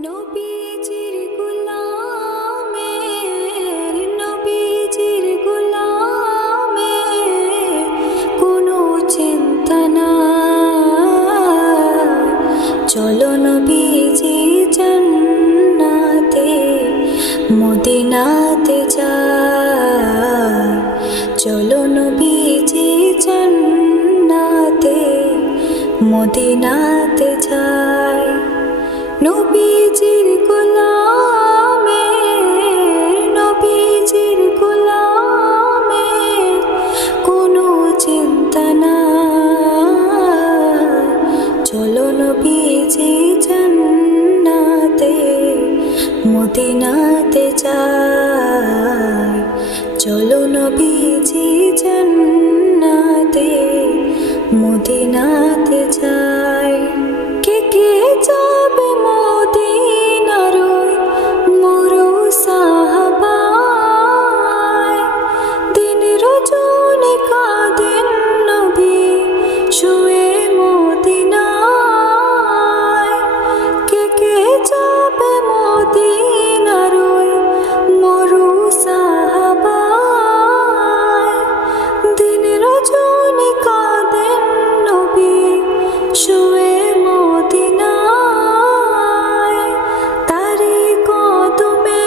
নবীজির গোলামের নবীজির গোলামের কোনো চিন্তা নাই। চলো নবীজি জান্নাতে মদিনাতে যাই। চলো নবীজি জান্নাতে মদিনাতে যাই। নবীজির গোলামের নবীজির গোলামের কোনো চিন্তা নাই। চলো নবীজি জান্নাতে মদিনাতে যাই। চলো নবীজি জান্নাতে মদিনাতে যাই। কে কে যাবে মদিনার ওই মরু সাহাবায়? দিন রজনী কাঁদেন নবী শুয়ে মদিনায়। কে কে যাবে মদিনার ওই মরু সাহাবায়? দিন রজনী কাঁদেন নবী শুয়ে মদিনায়। তারি কদমে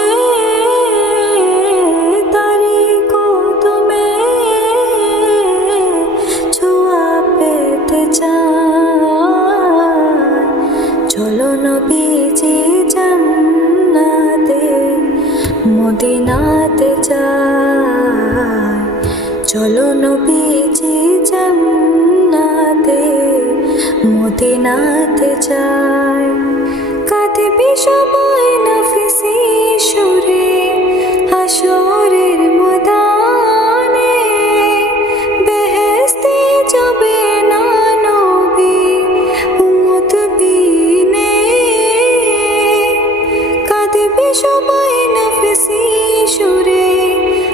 ছোঁয়া পেতে চাই। চলো নবীজি জান্নাতে মদিনাতে যাই। চলো নবীজি জান্নাতে মদিনাতে যাই। কাঁদবে সবাই নাফিসি সুরে হাসরের ময়দানে। বেহেশতে যাবে না নবী উম্মত বিনে। কাঁদবে সবাই নাফিসি সুরে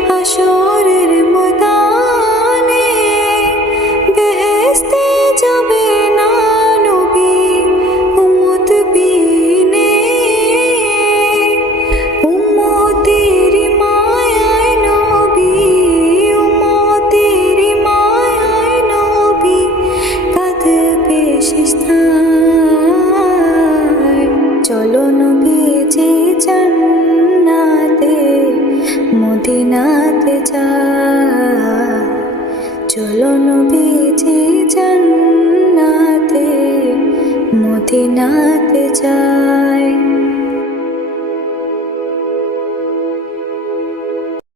হাসরের ময়দানে। বেহেশতে যাবে না নবী উম্মত বিনে। উম্মতের মায়ায় নবী উম্মতের মায়ায় নবী কাঁদবে শেষদায়। চলো নবীজি জান্নাতে মদিনাতে যাই। চলো নবীজি জান্নাতে মদিনাতে যাই।